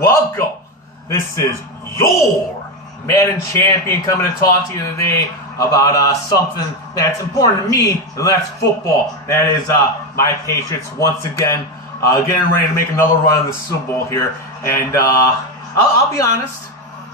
Welcome. This is your Madden champion coming to talk to you today about something that's important to me, and that's football. That is my Patriots once again getting ready to make another run in the Super Bowl here. And I'll be honest,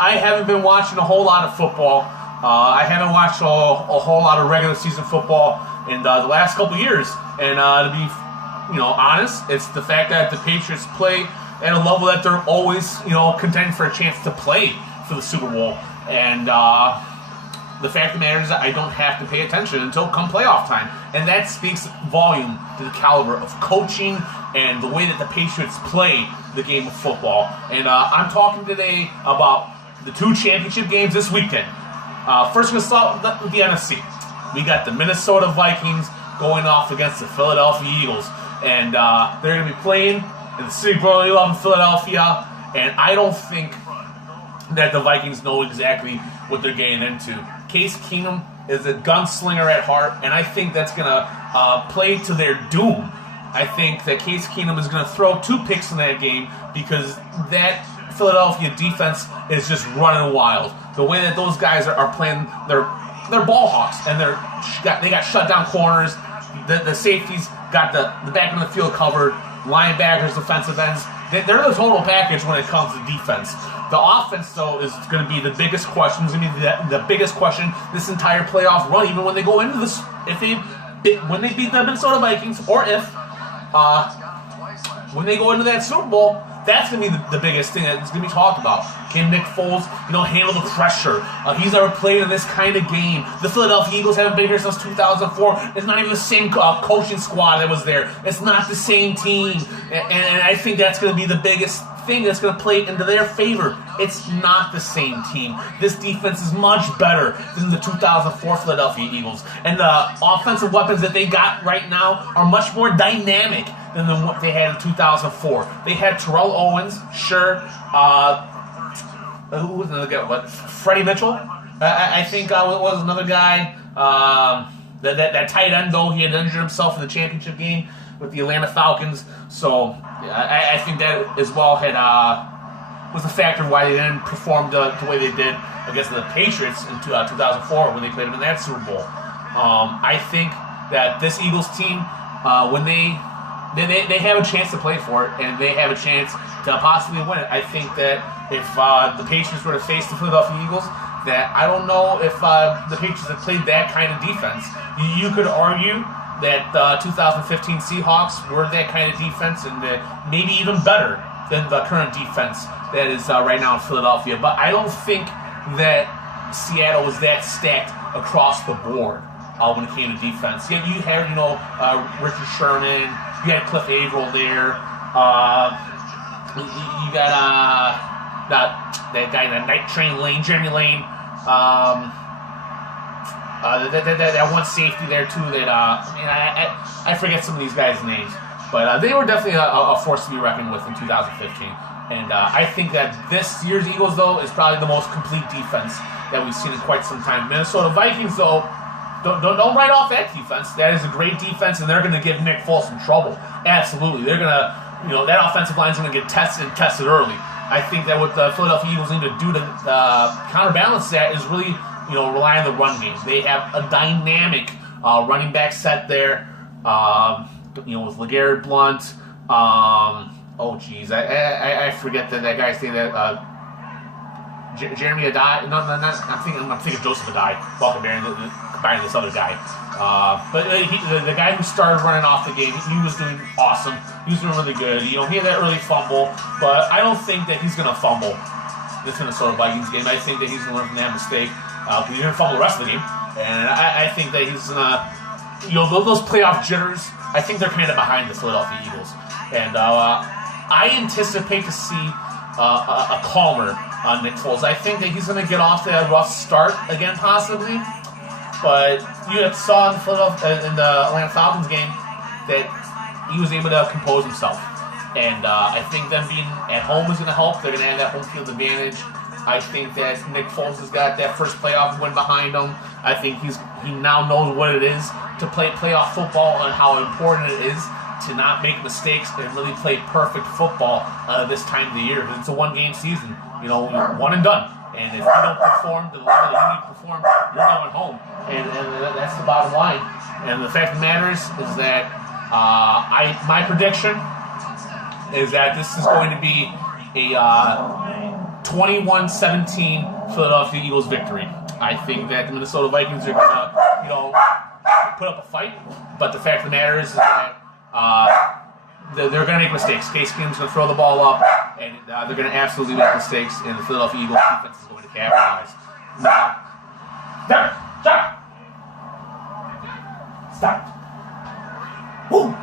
I haven't been watching a whole lot of football. I haven't watched a whole lot of regular season football in the last couple of years. And to be honest, it's the fact that the Patriots play at a level that they're always contending for a chance to play for the Super Bowl. And the fact of the matter is that I don't have to pay attention until come playoff time. And that speaks volume to the caliber of coaching and the way that the Patriots play the game of football. And I'm talking today about the two championship games this weekend. First, we're going to start with the NFC. We got the Minnesota Vikings going off against the Philadelphia Eagles. And they're going to be playing in the city of brotherly love in Philadelphia. And I don't think that the Vikings know exactly what they're getting into. Case Keenum is a gunslinger at heart, and I think that's going to play to their doom. I think that Case Keenum is going to throw 2 picks in that game because that Philadelphia defense is just running wild. The way that those guys are playing, they're ball hawks, and they got shut down corners. The safeties got the back of the field covered. Linebackers, defensive ends, they're the total package when it comes to defense. The offense, though, is going to be the biggest question. It's going to be the biggest question this entire playoff run, even when they go into this, when they beat the Minnesota Vikings, or when they go into that Super Bowl. That's going to be the biggest thing that's going to be talked about. Can Nick Foles, handle the pressure? He's never played in this kind of game. The Philadelphia Eagles haven't been here since 2004. It's not even the same coaching squad that was there. It's not the same team. And I think that's going to be the biggest thing that's going to play into their favor. It's not the same team. This defense is much better than the 2004 Philadelphia Eagles. And the offensive weapons that they got right now are much more dynamic than what they had in 2004. They had Terrell Owens, sure. Who was another guy? What? Freddie Mitchell? I think was another guy. That tight end, though, he had injured himself in the championship game with the Atlanta Falcons. So I think that as well was a factor why they didn't perform the way they did against the Patriots in 2004 when they played them in that Super Bowl. I think that this Eagles team, when they have a chance to play for it, and they have a chance to possibly win it. I think that if the Patriots were to face the Philadelphia Eagles, that I don't know if the Patriots have played that kind of defense. You could argue that 2015 Seahawks were that kind of defense, and maybe even better than the current defense that is right now in Philadelphia. But I don't think that Seattle was that stacked across the board when it came to defense. Yeah, you had, Richard Sherman. You had Cliff Averill there. You got that guy in the Night Train Lane, Jeremy Lane. That one safety there too. That I forget some of these guys' names, but they were definitely a force to be reckoned with in 2015. And I think that this year's Eagles, though, is probably the most complete defense that we've seen in quite some time. Minnesota Vikings, though. Don't write off that defense. That is a great defense, and they're going to give Nick Foles some trouble. Absolutely. They're going to, that offensive line is going to get tested early. I think that what the Philadelphia Eagles need to do to counterbalance that is really, rely on the run game. They have a dynamic running back set there, with LeGarrette Blount. I forget that guy's name. Jeremy Adai. No, I'm thinking Joseph Adai. Welcome, Baron. Combining this other guy. But the guy who started running off the game, he was doing awesome. He was doing really good. He had that early fumble, but I don't think that he's going to fumble this Minnesota Vikings game. I think that he's going to learn from that mistake because he didn't fumble the rest of the game. And I think that he's going to, those playoff jitters, I think they're kind of behind the Philadelphia Eagles. And I anticipate to see a calmer Nick Foles. I think that he's going to get off to a rough start again, possibly. But you saw in the Atlanta Falcons game that he was able to compose himself. And I think them being at home is going to help. They're going to have that home field advantage. I think that Nick Foles has got that first playoff win behind him. I think he now knows what it is to play playoff football and how important it is to not make mistakes and really play perfect football this time of the year. It's a one-game season, one and done. And if you don't perform to the level that you need to perform, you're going home. And that's the bottom line. And the fact of the matter is that my prediction is that this is going to be a 21-17 Philadelphia Eagles victory. I think that the Minnesota Vikings are going to, put up a fight. But the fact of the matter is that they're going to make mistakes. Case Keenum's going to throw the ball up, and they're going to absolutely make mistakes, and the Philadelphia Eagles defense is going to capitalize. Stop. Woo!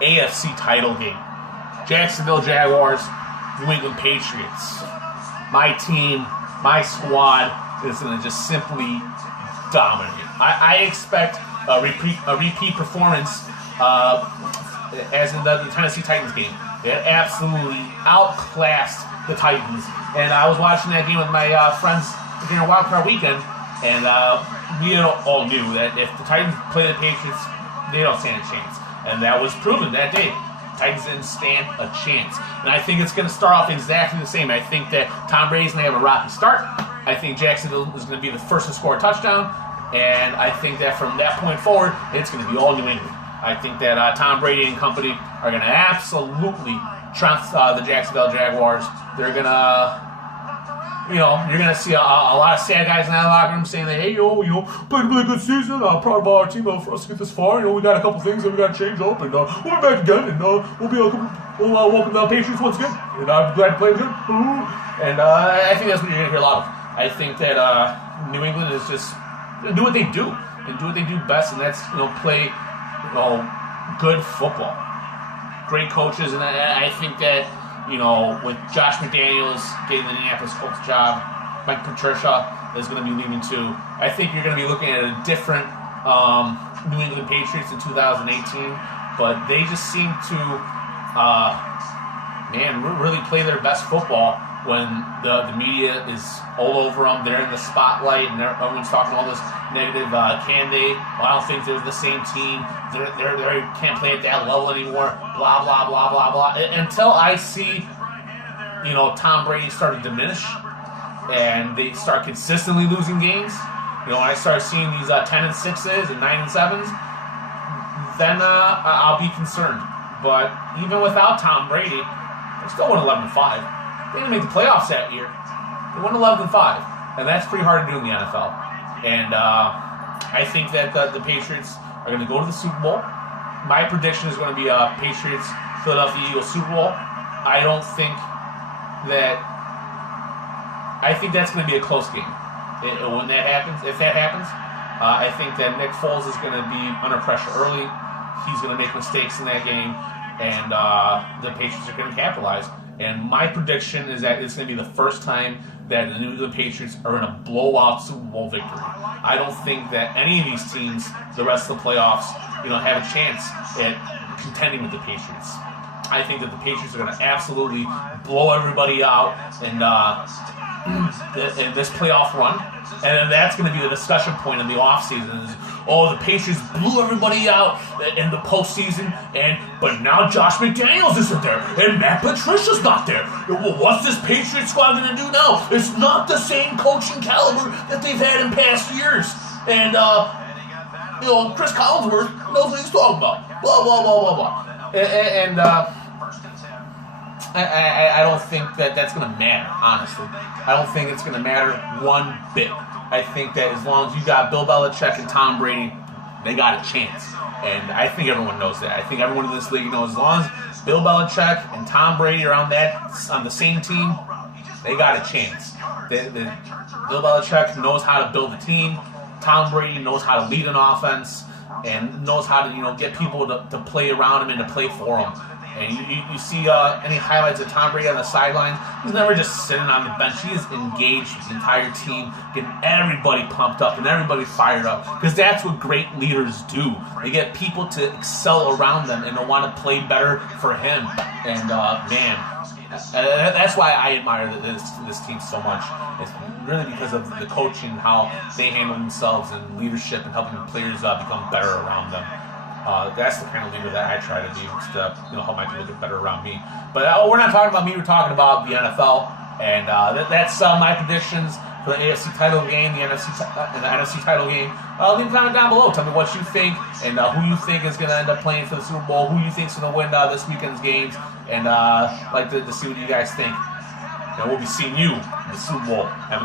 AFC title game. Jacksonville Jaguars, New England Patriots. My team, my squad is going to just simply dominate. I expect a repeat performance as in the Tennessee Titans game. They absolutely outclassed the Titans. And I was watching that game with my friends during a wild card weekend, and we all knew that if the Titans play the Patriots, they don't stand a chance. And that was proven that day. Titans didn't stand a chance. And I think it's going to start off exactly the same. I think that Tom Brady's going to have a rocky start. I think Jacksonville is going to be the first to score a touchdown. And I think that from that point forward, it's going to be all New England. I think that Tom Brady and company are going to absolutely trounce the Jacksonville Jaguars. They're going to, you're going to see a lot of sad guys in that locker room saying that, hey, played a really good season. I'm proud of our team for us to get this far. We got a couple things that we got to change up, and we'll be back again, and we'll welcome the Patriots once again. And I'm glad to play again. And I think that's what you're going to hear a lot of. I think that New England is just going to do what they do and do what they do best, and that's play good football. Great coaches, and I think that with Josh McDaniels getting the Indianapolis Colts job, Mike Patricia is going to be leaving too. I think you're going to be looking at a different New England Patriots in 2018, but they just seem to really play their best football when the media is all over them. They're in the spotlight, and everyone's talking all this negative. Can they? Well, I don't think they're the same team. They can't play at that level anymore. Blah blah blah blah blah. Until I see, Tom Brady start to diminish, and they start consistently losing games. When I start seeing these 10-6s and 9-7s, then I'll be concerned. But even without Tom Brady, they still won 11-5. They didn't make the playoffs that year. They won 11-5, and that's pretty hard to do in the NFL. And I think that the Patriots are going to go to the Super Bowl. My prediction is going to be Patriots Philadelphia Eagles Super Bowl. I think that's going to be a close game. When that happens, if that happens, I think that Nick Foles is going to be under pressure early. He's going to make mistakes in that game, and the Patriots are going to capitalize. And my prediction is that it's going to be the first time that the New England Patriots are in a blowout Super Bowl victory. I don't think that any of these teams, the rest of the playoffs, have a chance at contending with the Patriots. I think that the Patriots are going to absolutely blow everybody out in this playoff run. And that's going to be the discussion point in the offseason is, the Patriots blew everybody out in the postseason, but now Josh McDaniels isn't there, and Matt Patricia's not there. Well, what's this Patriots squad going to do now? It's not the same coaching caliber that they've had in past years. And, Chris Collinsworth knows what he's talking about. Blah, blah, blah, blah, blah. And I don't think that's going to matter, honestly. I don't think it's going to matter one bit. I think that as long as you got Bill Belichick and Tom Brady, they got a chance. And I think everyone knows that. I think everyone in this league knows as long as Bill Belichick and Tom Brady are on the same team, they got a chance. Bill Belichick knows how to build a team. Tom Brady knows how to lead an offense and knows how to get people to play around him and to play for him. And you see any highlights of Tom Brady on the sidelines, he's never just sitting on the bench. He is engaged with the entire team, getting everybody pumped up and everybody fired up. Because that's what great leaders do. They get people to excel around them and to want to play better for him. And, that's why I admire this team so much. It's really because of the coaching, how they handle themselves, and leadership, and helping the players become better around them. That's the kind of leader that I try to be, just to help my people get better around me. But we're not talking about me. We're talking about the NFL, and that's my predictions for the AFC title game, the NFC title game. Leave a comment down below. Tell me what you think and who you think is going to end up playing for the Super Bowl. Who you think is going to win this weekend's games, and like to see what you guys think. And we'll be seeing you in the Super Bowl. Have a good